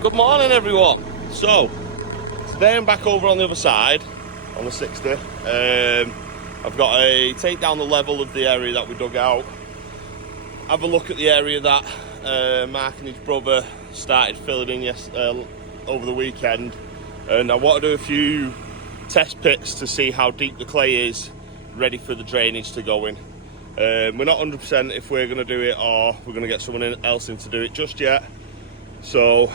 Good morning, everyone. So today I'm back over on the other side on the 60. I've got to take down the level of the area that we dug out, have a look at the area that Mark and his brother started filling in over the weekend, and I want to do a few test pits to see how deep the clay is ready for the drainage to go in. We're not 100% if we're going to do it or we're going to get someone else in to do it just yet, so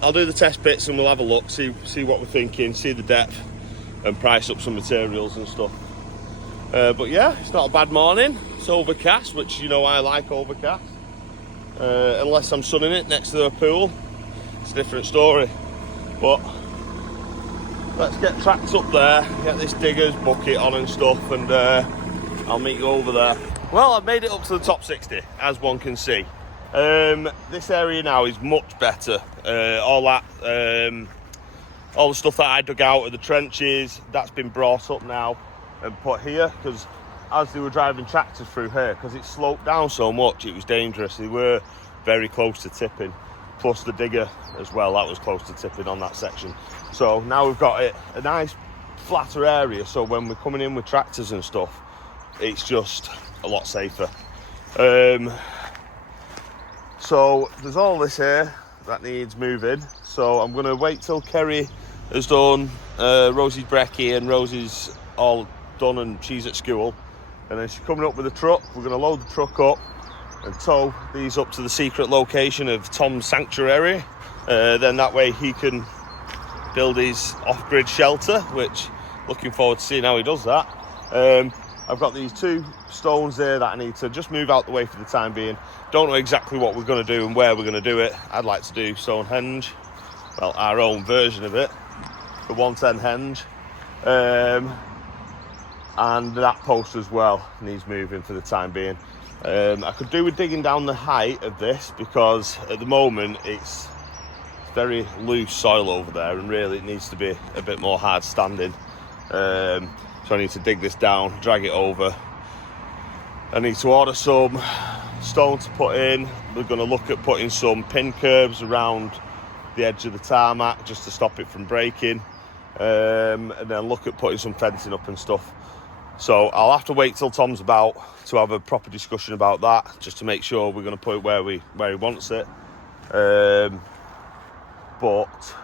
I'll do the test pits and we'll have a look, see what we're thinking, see the depth and price up some materials and stuff. But yeah, it's not a bad morning. It's overcast, which you know I like overcast. Unless I'm sunning it next to the pool, it's a different story. But let's get tracks up there, get this digger's bucket on and stuff, and I'll meet you over there. Well, I've made it up to the top 60, as one can see. This area now is much better. All the stuff that I dug out of the trenches, that's been brought up now and put here, because as they were driving tractors through here, because it sloped down so much, it was dangerous. They were very close to tipping, plus the digger as well, that was close to tipping on that section. So now we've got a nice flatter area, so when we're coming in with tractors and stuff, it's just a lot safer. So there's all this here that needs moving, so I'm going to wait till Kerry has done Rosie's brekkie and Rosie's all done and she's at school, and then she's coming up with a truck. We're going to load the truck up and tow these up to the secret location of Tom's sanctuary. Then that way he can build his off-grid shelter, which looking forward to seeing how he does that. I've got these two stones there that I need to just move out the way for the time being. Don't know exactly what we're going to do and where we're going to do it. I'd like to do Stonehenge, well, our own version of it, the 110 henge, and that post as well needs moving for the time being. I could do with digging down the height of this, because at the moment it's very loose soil over there and really it needs to be a bit more hard standing. So I need to dig this down, drag it over. I need to order some stone to put in. We're going to look at putting some pin curbs around the edge of the tarmac just to stop it from breaking, and then look at putting some fencing up and stuff. So I'll have to wait till Tom's about to have a proper discussion about that, just to make sure we're going to put it where he wants it. But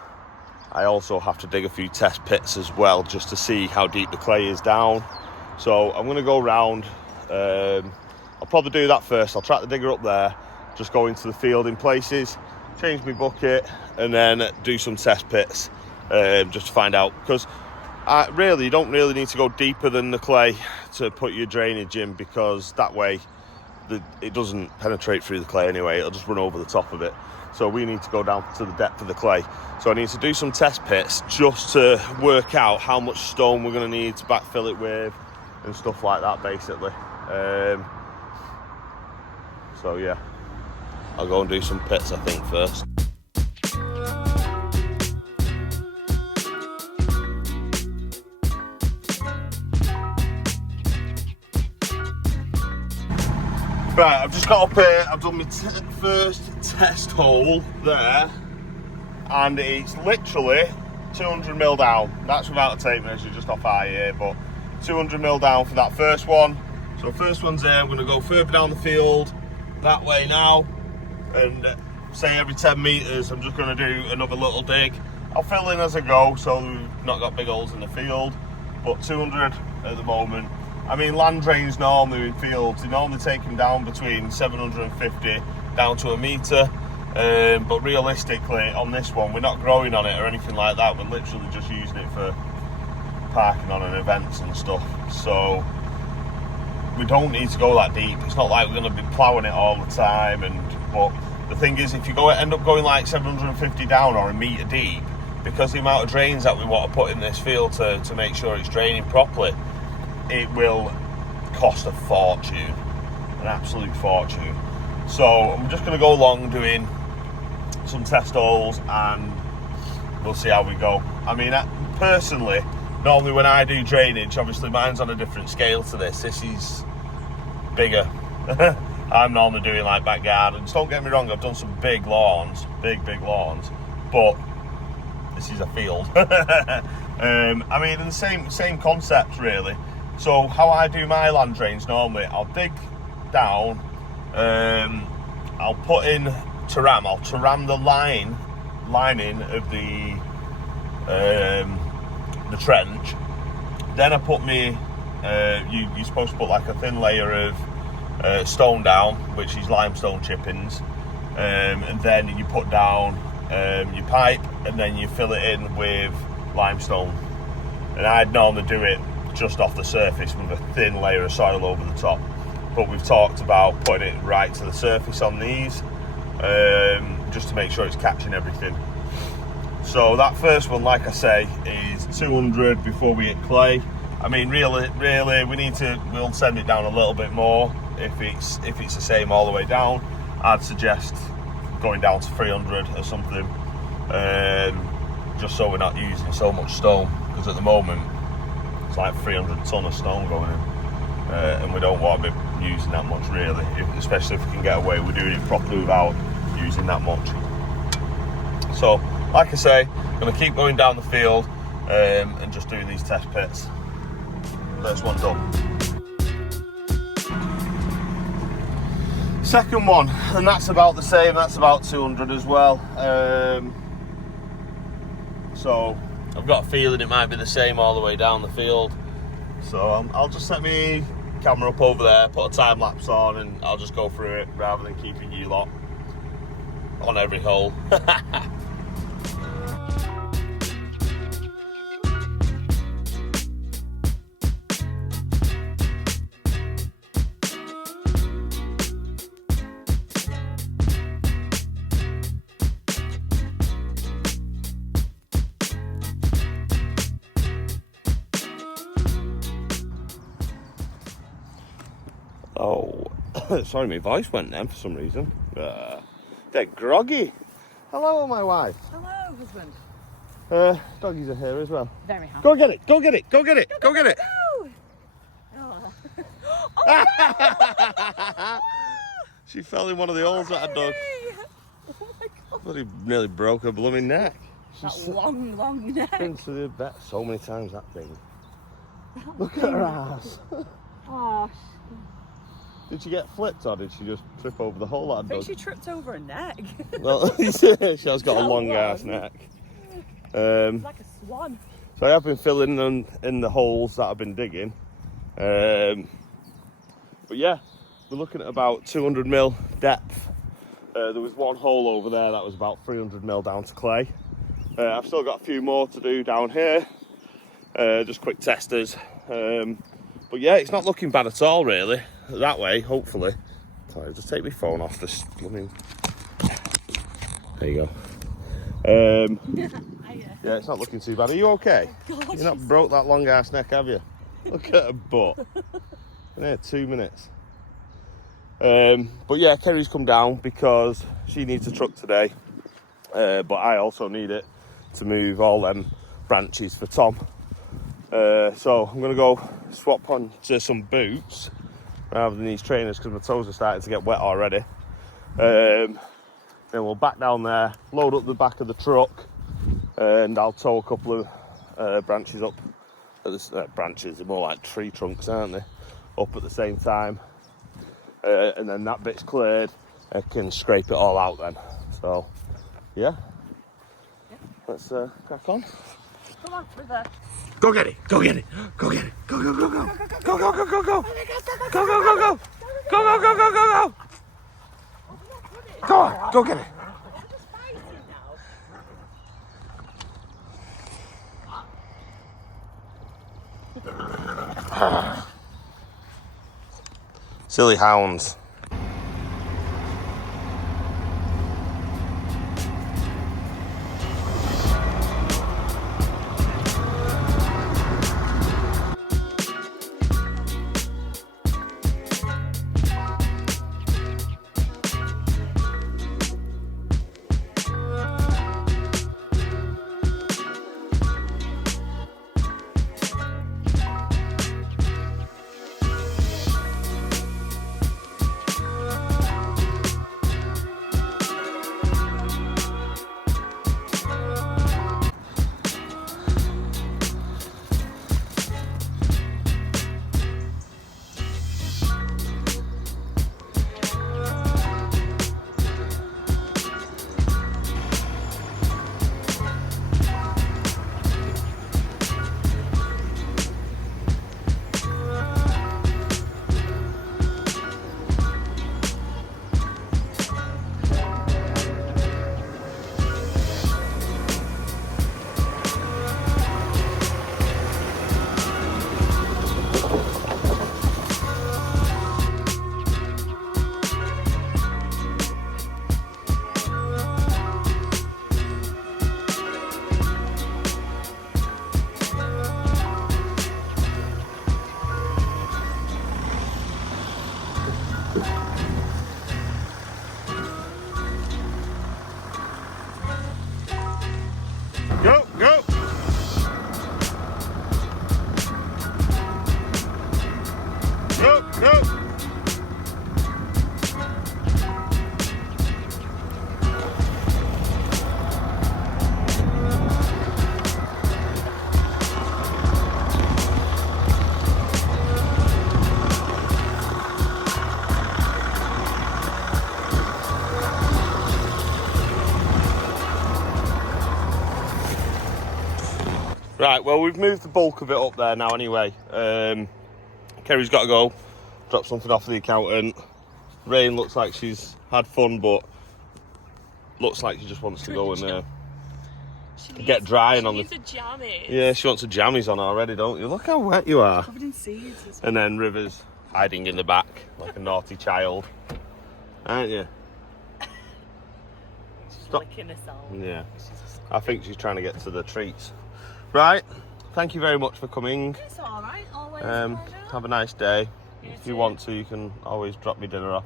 I also have to dig a few test pits as well, just to see how deep the clay is down. So I'm going to go around. I'll probably do that first. I'll track the digger up there, just go into the field in places, change my bucket, and then do some test pits, just to find out. Because you don't really need to go deeper than the clay to put your drainage in, because that way it doesn't penetrate through the clay anyway. It'll just run over the top of it. So we need to go down to the depth of the clay. So I need to do some test pits just to work out how much stone we're going to need to backfill it with and stuff like that, basically. So yeah, I'll go and do some pits, I think, first. Right, I've just got up here, I've done my first test hole there, and it's literally 200mm down. That's without a tape measure, just off eye here, but 200mm down for that first one. So first one's there. I'm going to go further down the field that way now, and say every 10 metres I'm just going to do another little dig. I'll fill in as I go, so we've not got big holes in the field, but 200 at the moment. I mean, land drains normally in fields, they normally take them down between 750 down to a metre, but realistically on this one we're not growing on it or anything like that. We're literally just using it for parking on and events and stuff, so we don't need to go that deep. It's not like we're going to be ploughing it all the time, but the thing is, if you end up going like 750 down or a metre deep, because the amount of drains that we want to put in this field to make sure it's draining properly, it will cost a fortune, an absolute fortune. So I'm just going to go along doing some test holes and we'll see how we go. I mean, personally, normally when I do drainage, obviously mine's on a different scale to this. This is bigger. I'm normally doing like back gardens. Don't get me wrong, I've done some big lawns, big lawns, but this is a field. I mean, in the same concepts really. So how I do my land drains normally, I'll dig down, I'll put in I'll taram the lining of the trench. Then I put me, you're supposed to put like a thin layer of stone down, which is limestone chippings, and then you put down your pipe, and then you fill it in with limestone. And I'd normally do it just off the surface with a thin layer of soil over the top, but we've talked about putting it right to the surface on these, just to make sure it's catching everything. So that first one, like I say, is 200 before we hit clay. I mean, really, we'll send it down a little bit more if it's the same all the way down. I'd suggest going down to 300 or something, just so we're not using so much stone, because at the moment it's like 300 ton of stone going in, and we don't want to be using that much really, especially if we can get away with doing it properly without using that much. So like I say, I'm going to keep going down the field and just doing these test pits. First one done. Second one, and that's about the same, that's about 200 as well. So I've got a feeling it might be the same all the way down the field. So I'll just set my camera up over there, put a time lapse on, and I'll just go through it rather than keeping you lot on every hole. Oh, sorry, my voice went then for some reason. They're groggy. Hello, my wife. Hello, husband. Doggies are here as well. Very happy. Go get it, go get it, go get it, go get it. Oh. She fell in one of the holes that I dug. Oh my God. Bloody nearly broke her blooming neck. That long neck. Been to the vet so many times, that thing. Look at her ass. Oh, Did she get flipped or did she just trip over the hole that I I dug? think she tripped over her neck. Well, she has got a long ass neck. Like a swan. So I have been filling them in the holes that I've been digging. But yeah, we're looking at about 200 mil depth. There was one hole over there that was about 300 mil down to clay. I've still got a few more to do down here, just quick testers. But yeah, it's not looking bad at all really, that way, hopefully. Sorry, just take my phone off this blooming... There you go. Yeah, it's not looking too bad. Are you okay? Oh God, You've not broke that long ass neck, have you? Look at her butt. Been here 2 minutes. But yeah, Kerry's come down because she needs a truck today. But I also need it to move all them branches for Tom. So I'm gonna go swap on to some boots rather than these trainers because my toes are starting to get wet already. Then we'll back down there, load up the back of the truck, and I'll tow a couple of branches up. Branches are more like tree trunks, aren't they? Up at the same time, and then that bit's cleared, I can scrape it all out then. So yeah, let's crack on. Come on, we're there. Go get it! Go get it! Go get it! Go go go go! Go go go go go! Go go go go! Go go go go go go! Go on! Go get it! Silly hounds. Right, well, we've moved the bulk of it up there now anyway. Kerry's got to go, drop something off for the accountant. Rain looks like she's had fun, but looks like she just wants to go and get drying on the... She needs a jammies. Yeah, she wants a jammies on already, don't you? Look how wet you are. Covered in seeds. And then River's hiding in the back like a naughty child. Aren't you? She's licking herself. Yeah. I think she's trying to get to the treats. Right. Thank you very much for coming. It's alright, always. Have a nice day. You If too. you want to, you can always drop me dinner off.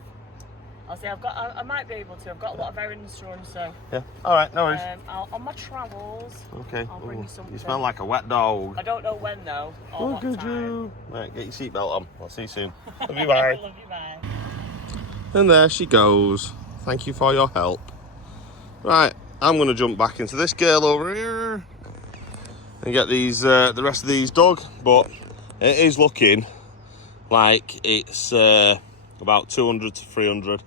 I'll say I might be able to. I've got a lot of errands to run, so Yeah. All right. No worries. on my travels. Okay. I'll bring you Ooh, something. you smell like a wet dog. I don't know when though. Or what Good time. you. Right. Get your seatbelt on. I'll see you soon. Love you. Bye. Love you, bye. And there she goes. Thank you for your help. Right. I'm going to jump back into this girl over here and get these the rest of these dug, but it is looking like it's about 200 to 300,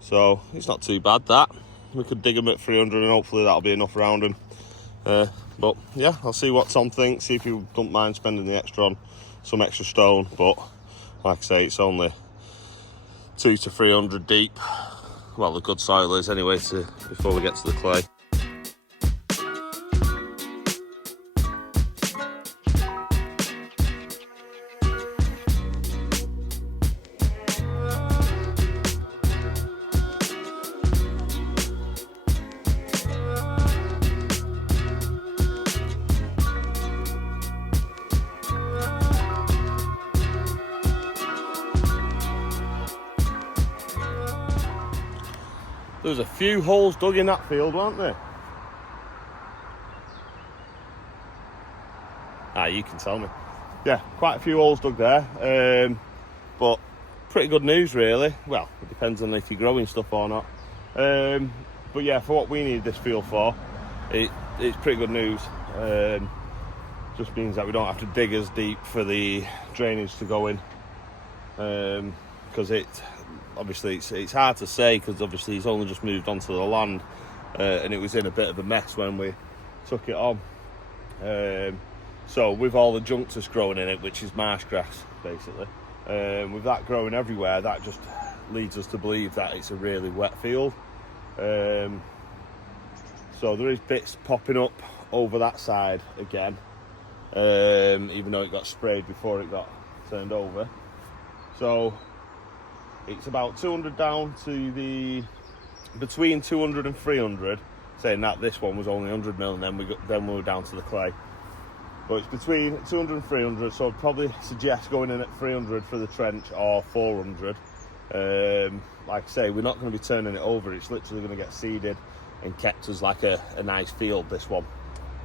so it's not too bad. That we could dig them at 300 and hopefully that'll be enough around them. But yeah, I'll see what Tom thinks, see if he don't mind spending the extra on some extra stone, but like I say, it's only 200 to 300 deep. Well, the good soil is anyway before we get to the clay. There was a few holes dug in that field, weren't there? Ah, you can tell me. Yeah, quite a few holes dug there, but pretty good news really. Well, it depends on if you're growing stuff or not. But yeah, for what we need this field for, it's pretty good news. Just means that we don't have to dig as deep for the drainage to go in, because obviously it's hard to say, because obviously he's only just moved onto the land, and it was in a bit of a mess when we took it on. So with all the junk that's growing in it, which is marsh grass basically, with that growing everywhere, that just leads us to believe that it's a really wet field. So there is bits popping up over that side again, even though it got sprayed before it got turned over. So it's about 200 down to between 200 and 300, saying that this one was only 100 mil, and then we were down to the clay. But it's between 200 and 300, so I'd probably suggest going in at 300 for the trench or 400. Like I say, we're not going to be turning it over. It's literally going to get seeded and kept as like a nice field, this one.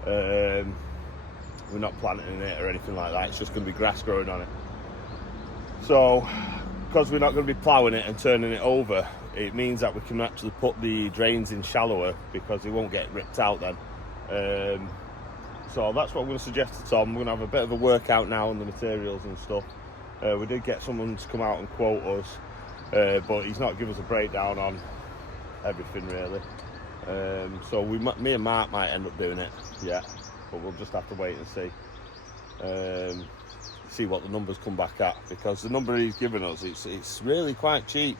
We're not planting it or anything like that. It's just going to be grass growing on it. So because we're not going to be ploughing it and turning it over, it means that we can actually put the drains in shallower, because it won't get ripped out then. So that's what I'm going to suggest to Tom. We're going to have a bit of a workout now on the materials and stuff. We did get someone to come out and quote us, but he's not given us a breakdown on everything really. So me and Mark might end up doing it, yeah, but we'll just have to wait and see what the numbers come back at, because the number he's given us, it's really quite cheap,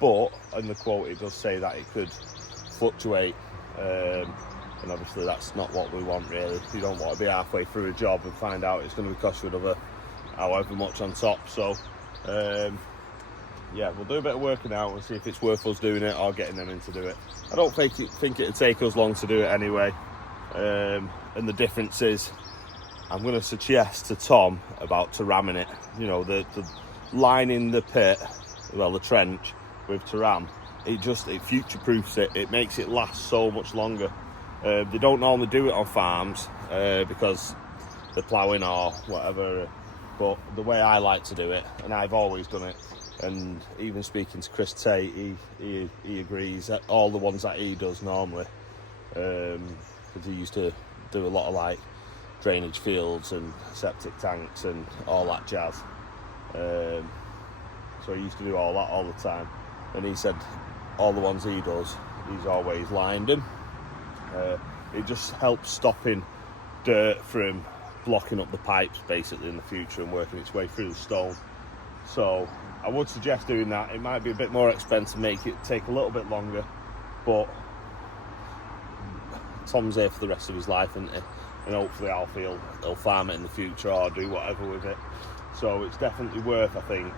but in the quote it does say that it could fluctuate, and obviously that's not what we want really. You don't want to be halfway through a job and find out it's going to cost you another however much on top. So yeah, we'll do a bit of working out and see if it's worth us doing it or getting them in to do it. I don't think it'd take us long to do it anyway, and the difference is, I'm going to suggest to Tom about ramming it. You know, the lining the pit, well, the trench with ram, it future-proofs it. It makes it last so much longer. They don't normally do it on farms because they're ploughing or whatever. But the way I like to do it, and I've always done it, and even speaking to Chris Tate, he agrees that all the ones that he does normally, because he used to do a lot of like drainage fields and septic tanks and all that jazz. So he used to do all that all the time, and he said all the ones he does, he's always lined them. It just helps stopping dirt from blocking up the pipes basically in the future and working its way through the stone. So I would suggest doing that. It might be a bit more expensive, make it take a little bit longer, but Tom's here for the rest of his life, isn't he? And hopefully he'll farm it in the future or do whatever with it. So it's definitely worth, I think,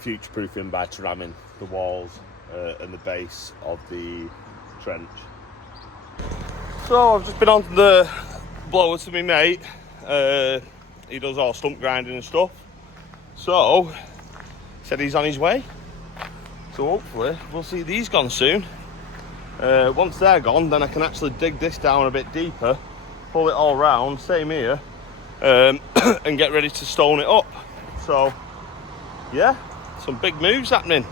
future-proofing by ramming the walls and the base of the trench. So I've just been on the blower to my mate. He does all stump grinding and stuff. So said he's on his way. So hopefully we'll see these gone soon. Once they're gone, then I can actually dig this down a bit deeper, pull it all round, same here, and get ready to stone it up. So yeah, some big moves happening.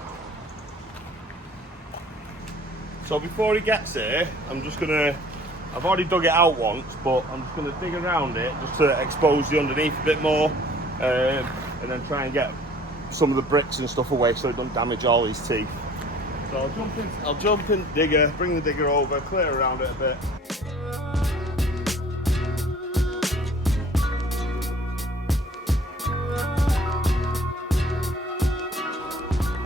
So before he gets here, I've already dug it out once, but I'm just gonna dig around it just to expose the underneath a bit more, and then try and get some of the bricks and stuff away so it doesn't damage all his teeth. So I'll jump in digger, bring the digger over, clear around it a bit.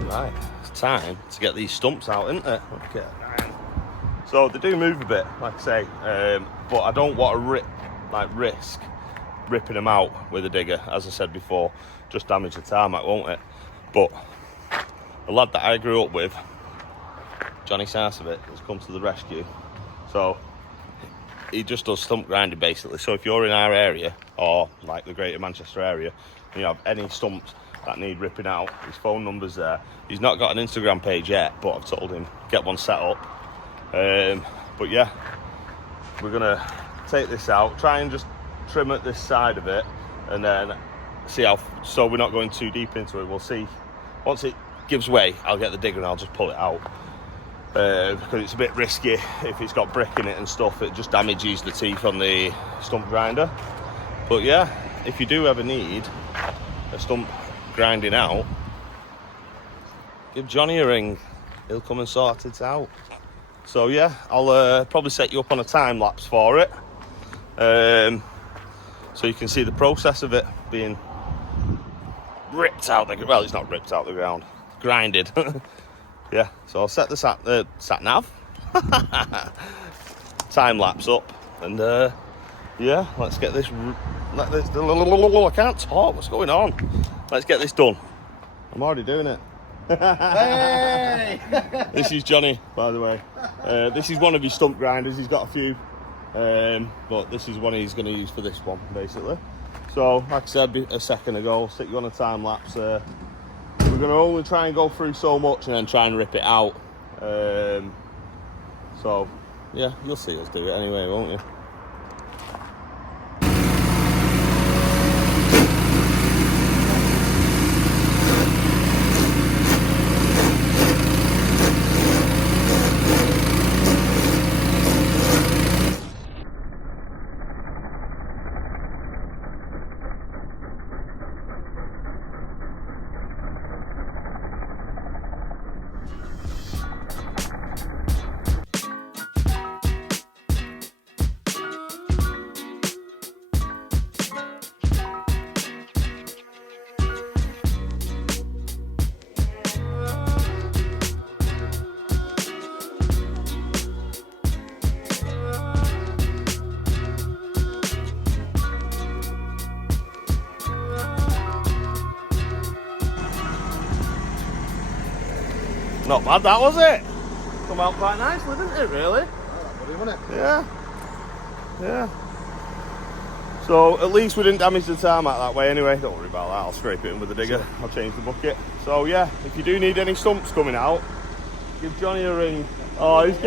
Right, it's time to get these stumps out, isn't it? Okay. So they do move a bit, like I say, but I don't want to risk ripping them out with a digger. As I said before, just damage the tarmac, won't it? But the lad that I grew up with, Johnny Sarsovit, has come to the rescue. So he just does stump grinding basically. So if you're in our area, or like the Greater Manchester area, and you have any stumps that need ripping out, his phone number's there. He's not got an Instagram page yet, but I've told him get one set up. But yeah, we're gonna take this out, try and just trim at this side of it, and then see so we're not going too deep into it. We'll see. Once it gives way, I'll get the digger and I'll just pull it out, because it's a bit risky if it's got brick in it and stuff. It just damages the teeth on the stump grinder. But yeah, if you do ever need a stump grinding out, give Johnny a ring, he'll come and sort it out. So yeah, I'll probably set you up on a time lapse for it, so you can see the process of it being ripped out well, it's not ripped out the ground, grinded. Yeah, so I'll set the sat nav time lapse up, and yeah, let's get this. I can't talk. What's going on? Let's get this done. I'm already doing it. Hey! This is Johnny, by the way. This is one of his stump grinders. He's got a few, but this is one he's going to use for this one, basically. So, like I said a second ago, I'll stick you on a time lapse. We're going to only try and go through so much and then try and rip it out. So, yeah, you'll see us do it anyway, won't you? Not bad, that was it. Come out quite nicely, didn't it, really? Yeah. Yeah. So at least we didn't damage the tarmac that way anyway. Don't worry about that, I'll scrape it in with the digger. I'll change the bucket. So yeah, if you do need any stumps coming out, give Johnny a ring. Oh, he's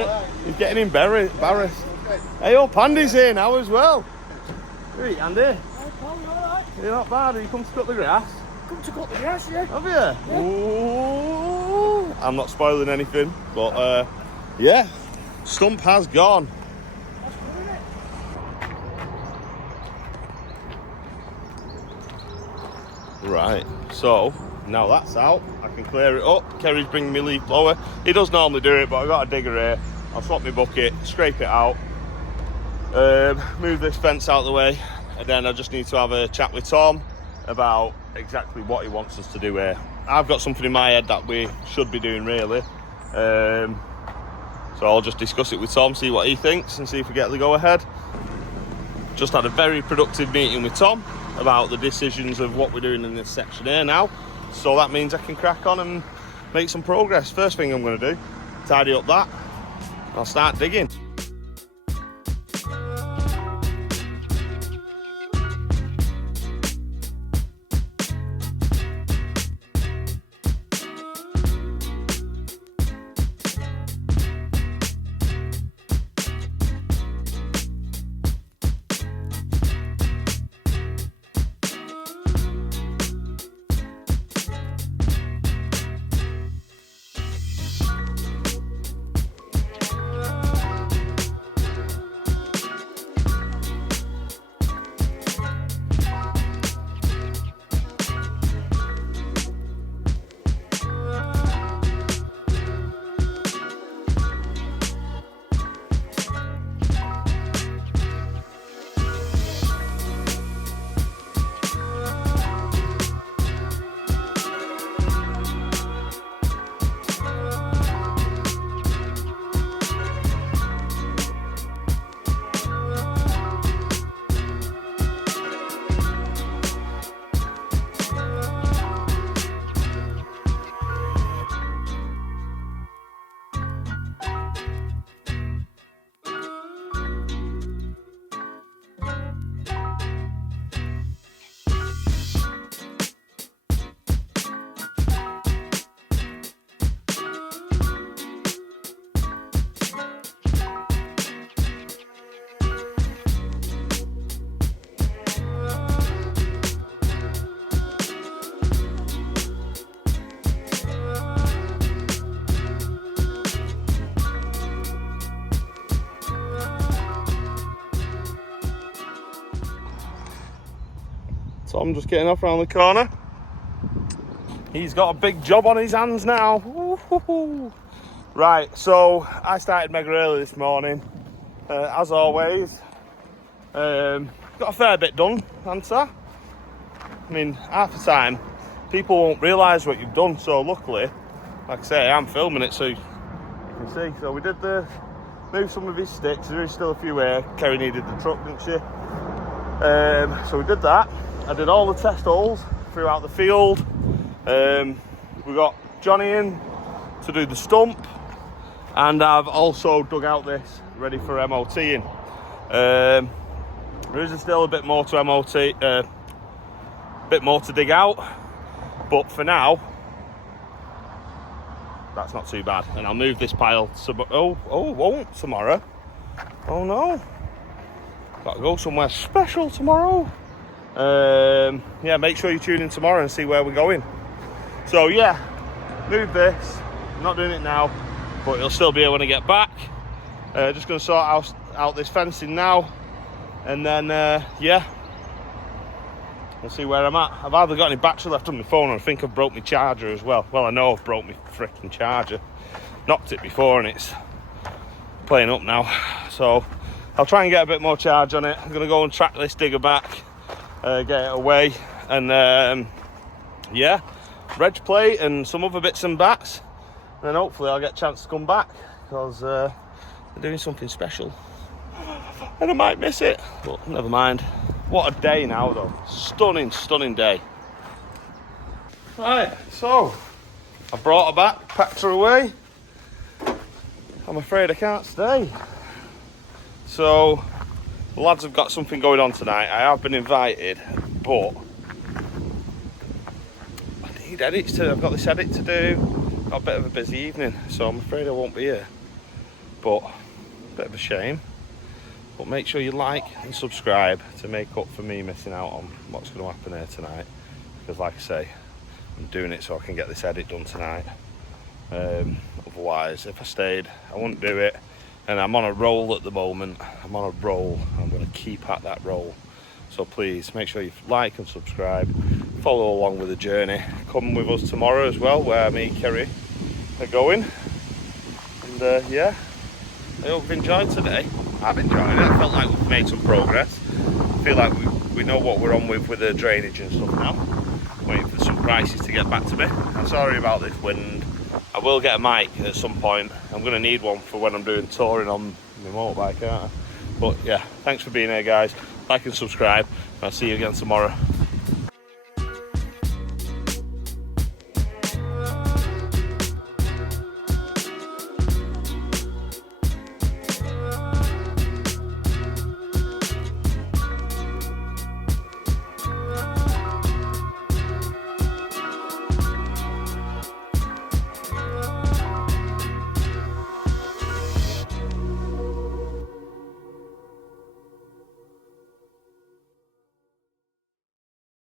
getting embarrassed. Hey, your Pandy's here now as well. Hey, Andy. Hey, Paul, you alright? You're not bad, you come to cut the grass. Come to cut the grass, yeah? Have you? Yeah. Ooh. I'm not spoiling anything, but yeah, stump has gone. That's good, isn't it? Right, so now that's out, I can clear it up. Kerry's bringing me leaf blower. He does normally do it, but I've got a digger here. I'll swap my bucket, scrape it out, move this fence out of the way, and then I just need to have a chat with Tom about exactly what he wants us to do here. I've got something in my head that we should be doing really, so I'll just discuss it with Tom, see what he thinks, and see if we get the go ahead. Just had a very productive meeting with Tom about the decisions of what we're doing in this section here now, so that means I can crack on and make some progress. First thing I'm going to do, tidy up that, I'll start digging. So I'm just getting off around the corner. He's got a big job on his hands now. Woo-hoo-hoo. Right, so I started mega early this morning, as always. Got a fair bit done, haven't I? I mean, half the time, people won't realise what you've done, so luckily, like I say, I'm filming it so you can see. So we did move some of his sticks. There is still a few here. Kerry needed the truck, didn't she? So we did that. I did all the test holes throughout the field. We got Johnny in to do the stump, and I've also dug out this ready for MOTing. There is still a bit more to MOT, bit more to dig out, but for now that's not too bad. And I'll move this pile won't tomorrow. Oh no, gotta go somewhere special tomorrow. Yeah, make sure you tune in tomorrow and see where we're going. So yeah, move this. I'm not doing it now, but you'll still be here when I get back. Just going to sort out this fencing now, and then yeah, we'll see where I'm at. I've hardly got any battery left on my phone, and I think I've broke my charger as well. Well, I know I've broke my freaking charger. Knocked it before and it's playing up now. So I'll try and get a bit more charge on it. I'm going to go and track this digger back, get it away, and yeah, reg plate and some other bits and bats, and then hopefully I'll get a chance to come back, because they're doing something special and I might miss it, but never mind. What a day now though. Stunning day. Right, so I brought her back, packed her away. I'm afraid I can't stay. So the lads have got something going on tonight. I have been invited, but I need edits I've got this edit to do. Got a bit of a busy evening, so I'm afraid I won't be here. But a bit of a shame. But make sure you like and subscribe to make up for me missing out on what's going to happen here tonight. Because like I say, I'm doing it so I can get this edit done tonight. Otherwise, if I stayed, I wouldn't do it. And I'm on a roll at the moment. I'm on a roll. I'm going to keep at that roll. So please make sure you like and subscribe. Follow along with the journey. Come with us tomorrow as well, where me and Kerry are going. And yeah, I hope you've enjoyed today. I've enjoyed it. I felt like we've made some progress. I feel like we know what we're on with the drainage and stuff now. Waiting for some prices to get back to me. I'm sorry about this wind. I will get a mic at some point. I'm going to need one for when I'm doing touring on my motorbike, aren't I? But yeah, thanks for being here, guys. Like and subscribe. I'll see you again tomorrow.